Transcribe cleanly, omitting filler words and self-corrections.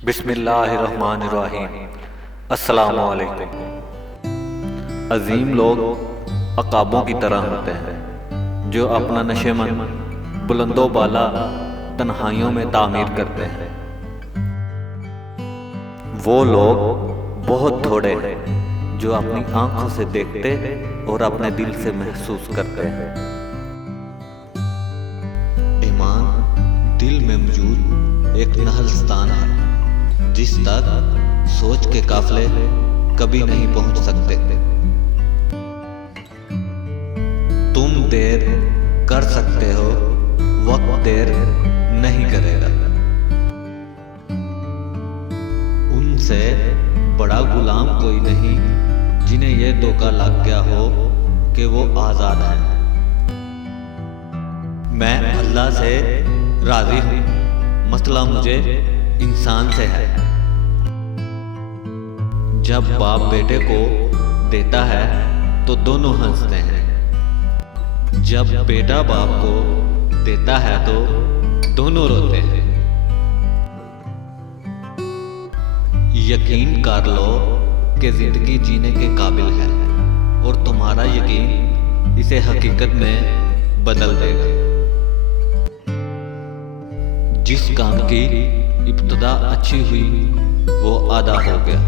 बिस्मिल्लाहिर्रहमानिर्रहीम। अस्सलामु अलैकुम। अजीम लोग अकाबों की तरह होते हैं जो अपना नशेमन बुलंदो बाला तन्हाइयों में तामीर करते हैं। वो लोग बहुत थोड़े हैं जो अपनी आंखों से देखते और अपने दिल से महसूस करते हैं। ईमान दिल में मौजूद एक नहलस्तान है जिस तक सोच के काफले कभी नहीं पहुंच सकते। तुम देर कर सकते हो, वक्त देर नहीं करेगा। उनसे बड़ा गुलाम कोई नहीं जिन्हें यह धोखा लग गया हो कि वो आजाद है। मैं अल्लाह से राजी हूं, मसला मुझे इंसान से है। जब बाप बेटे को देता है तो दोनों हंसते हैं, जब बेटा बाप को देता है तो दोनों रोते हैं। यकीन कर लो कि जिंदगी जीने के काबिल है और तुम्हारा यकीन इसे हकीकत में बदल देगा। जिस काम की इब्तिदा अच्छी हुई वो आधा हो गया।